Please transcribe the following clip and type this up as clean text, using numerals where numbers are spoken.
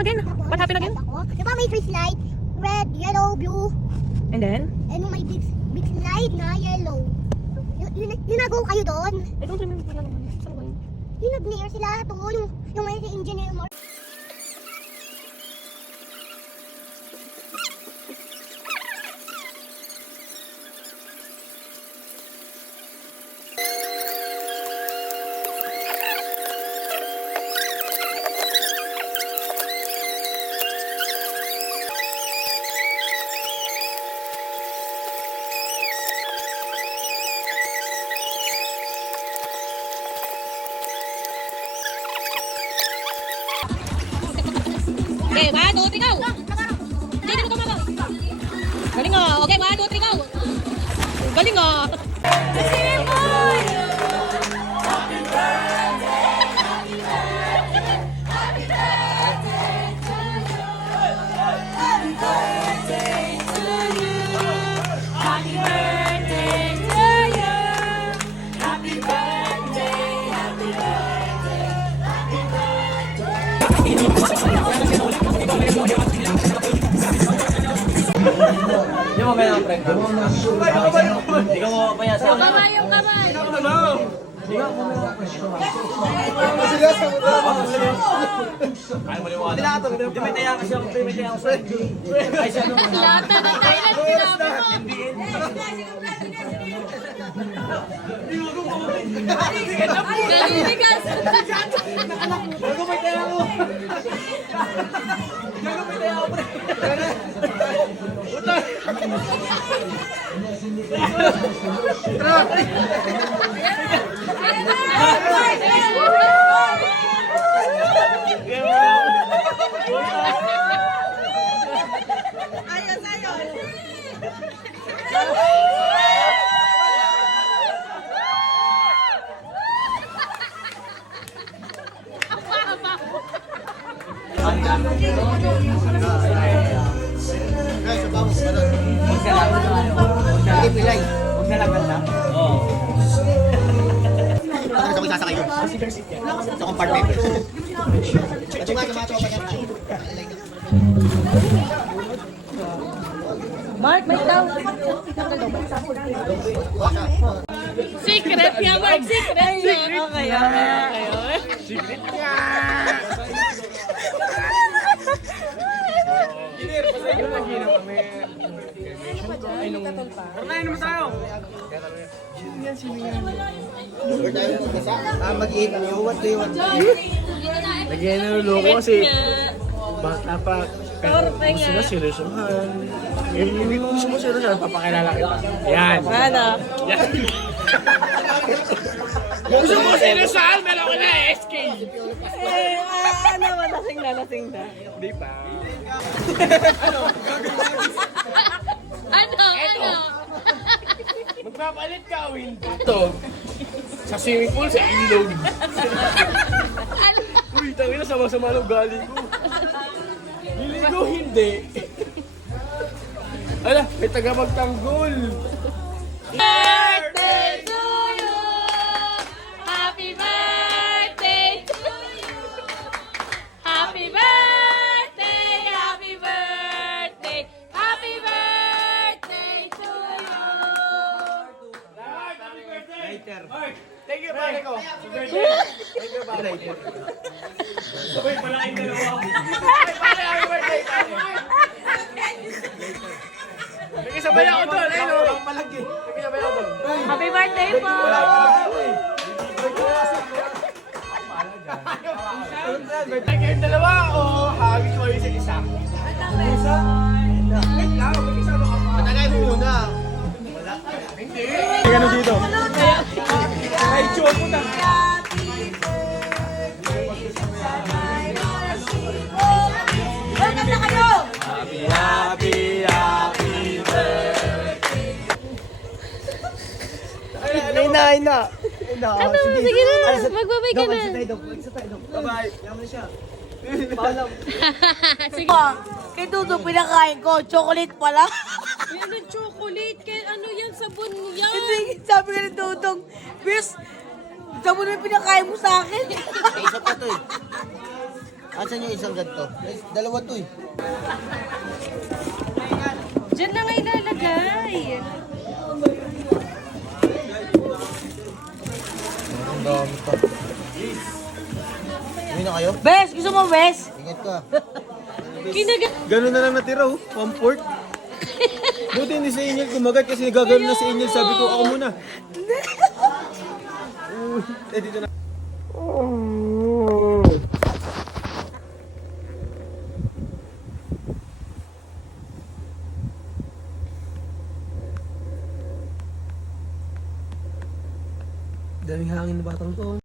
again? What happened again? Diba may three slide? Red, yellow, blue. And then? And may big slide na yellow. Yung nag-go kayo doon. I don't remember na naman. Saan ba yun? Yung nag-near sila to. Yung may engineer mo. Okay, 1, 2, 3, go! Dito ka mama. Galing nga. Okay, 1, 2, 3, go! Galing nga. Hindi mo kaya ang prank. Hindi ka mo kaya sa akin. Kamay yung kamay. Kaya mo liwanag. Hindi may taya kasi ako. May taya ako. Ay, siya nung Lahat na ng Thailand sinabi mo. Galiligas. Gago may taya ako. Gago may taya ako. Utay. Huwag na lang ganda. Oo. Ano sa isasakay yun? Sa compartment. Mark, may daw. Secret niya, Mark. Secret niya. Okay, okay. Secret niya. Mag-eat. What do you want? Lagyan na ulo ko kasi bata pa. Gusto mo seryosohan. Hindi mo gusto mo seryosohan, papakilala kita. Yan. Ano? Yan. Gusto mo seryosohan, meron ko na SK. Ano ba? Lasing na. Hindi pa. Ano? Magpapalit ka, Will. Ito. Sa swimming pool, sa ilog. Uy, tangina, sama-sama ng galing ko. Niligo, hindi. Ala, may taga magtanggol. Birthday to you! Happy birthday to you! Happy birthday! Happy birthday! Happy birthday to you! Later. Thank you, pare ko. Thank you, pare. Sabay pala yung dalawa. Ay, pare, happy birthday, pare. Nagkisabay ako doon. Ayun, oh. Nagkisabay ako doon. Happy birthday po! Birthday kayong dalawa o hagis mo yung isa? Isa? Wait lang, mag-isama ka pa. Patagay mo muna. Hindi. Ano dito? Ay, chuwa po na. Happy birthday. Ano? Sige na, magbabay ka na. Bye-bye. Yaman siya. Sige. Kay Dudu, pinakain ko. Chocolate pala. Yan ang chocolate. Kaya ano yan? Sabon yan. Hindi, sabi ka ni Dudong, Bis, sabon mo yung pinakain mo sa akin. Isa pa to eh. Asan yung isang ganito? Dalawa to eh. Diyan na nga ilalagay. Ang dami pa. Uwi na kayo? Bes, gusto mo, Bes? Ingat ka. Ganun na lang natira oh. Comfort. Buti hindi si Angel kumagat kasi nagagano na si Angel. Sabi ko, ako muna. Dito na. Daming hangin na batang to.